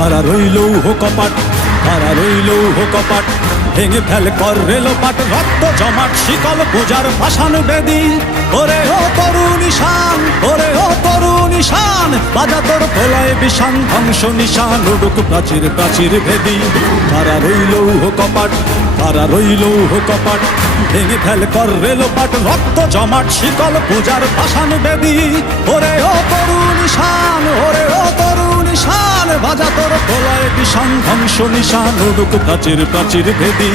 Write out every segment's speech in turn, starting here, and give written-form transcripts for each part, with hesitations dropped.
কারা রইল কপাট, কারা রইল কপাট, ভেঙে ফেল কর রেলোপাট, রক্ত জমাট শিকল পূজার পাষাণ বেদী। ওরে ও তরুণ ঈশান, ওরে ও তরুণ ঈশান, বাজা তোর প্রলয় বিষাণ, ধ্বংস নিশান উড়ুক প্রাচীর প্রাচীর ভেদী। কারা রইল কপাট, কারা রইল কপাট, ভেঙে ফেল কর রেলোপাট, রক্ত জমাট শিকল পূজার পাষাণ বেদী। ওরে ও তরুণ ঈশান, ওরে ও তরুণ ঈশান, বাজা তোর প্রলয় বিষাণ, ধ্বংস নিশান উড়ুক প্রাচীর প্রাচীর ভেদী।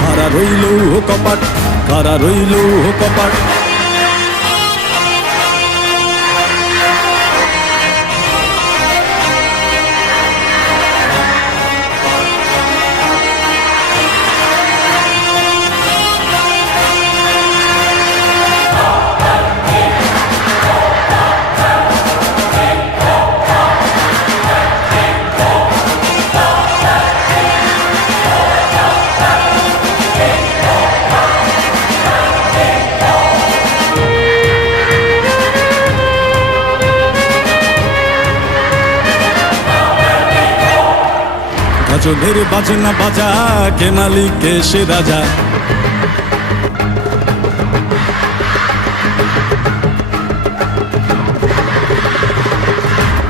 কারা রইল কপাট, কারা রইল কপাট। গাজনের বাজনা বাজা, কে মালিক কে সে রাজা।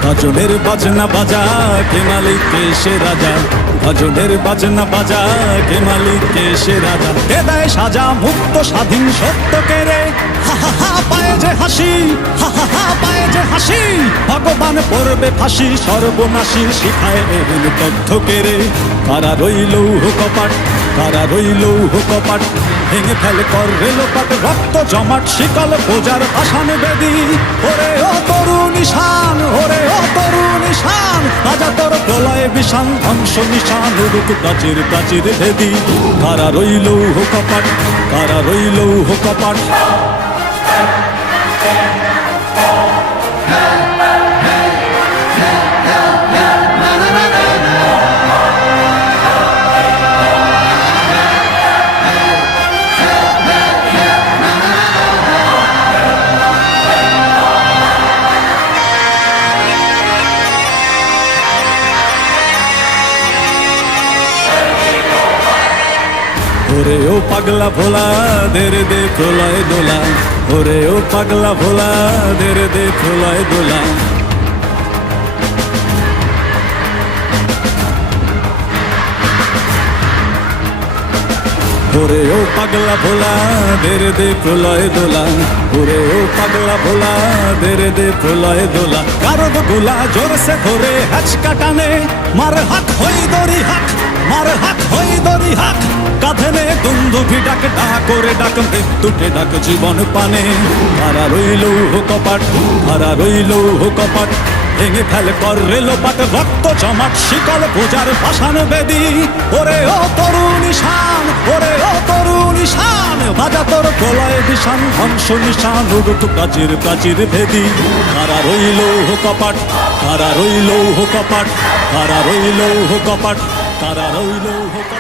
গাজনের বাজনা বাজা, কে মালিক কে সে রাজা। গাজনের বাজনা বাজা, কে মালিক কে সে রাজা। কে দেয় সাজা মুক্ত স্বাধীন সত্য কে রে, হা হা হা পায়ে যে হাসি, হা হা হা পায়ে যে হাসি। ভগবান পড়বে ফাঁসি, সর্বনাশী শিখায় এহেন তথ্য কে রে। কারা রইল কপাট, কারা রইল কপাট, ভেঙে ফেল কর রেলোপাট, রক্ত জমাট শিকল পূজার পাষাণ বেদী। ওরে ও তরুণ ঈশান, ওরে ও তরুণ ঈশান, বাজা তোর প্রলয় বিষাণ, ধ্বংস নিশান উড়ুক প্রাচীর প্রাচীর ভেদী। কারা রইল কপাট, কারা রইল কপাট। ওরে ও পাগলা ভোলা, দেরে দে প্রলয় দোলা। ওরে ও পাগলা ভোলা, দেরে দে প্রলয় দোলা। ওরে ও পাগলা ভোলা, দেরে দে প্রলয় দোলা। ওরে ও পাগলা ভোলা, দেরে দে প্রলয় দোলা। কারদ গোলা জোরসে ধরে হ্যাচকা টানে, মার হাক হই দড়ি হাক, মার হাক হই দড়ি হাক। কাঁধে নে দুন্দুভি ডাক, ডাক করে ডাক মৃত্যুকে ডাক জীবন পানে। কারা রইল কপাট, কারা রইল কপাট, ভেঙে ফেল কর রেলোপাট, রক্ত জমাট শিকল পূজার পাষাণ বেদী। ওরে ও তরুণ ঈশান, ওরে ও তরুণ ঈশান, বাজা তোর প্রলয় বিষাণ, ধ্বংস নিশান উড়ুক প্রাচীর প্রাচীর ভেদী। কারা রইল কপাট, কারা রইল কপাট, কারা রইল কপাট, কারা রইল কপাট।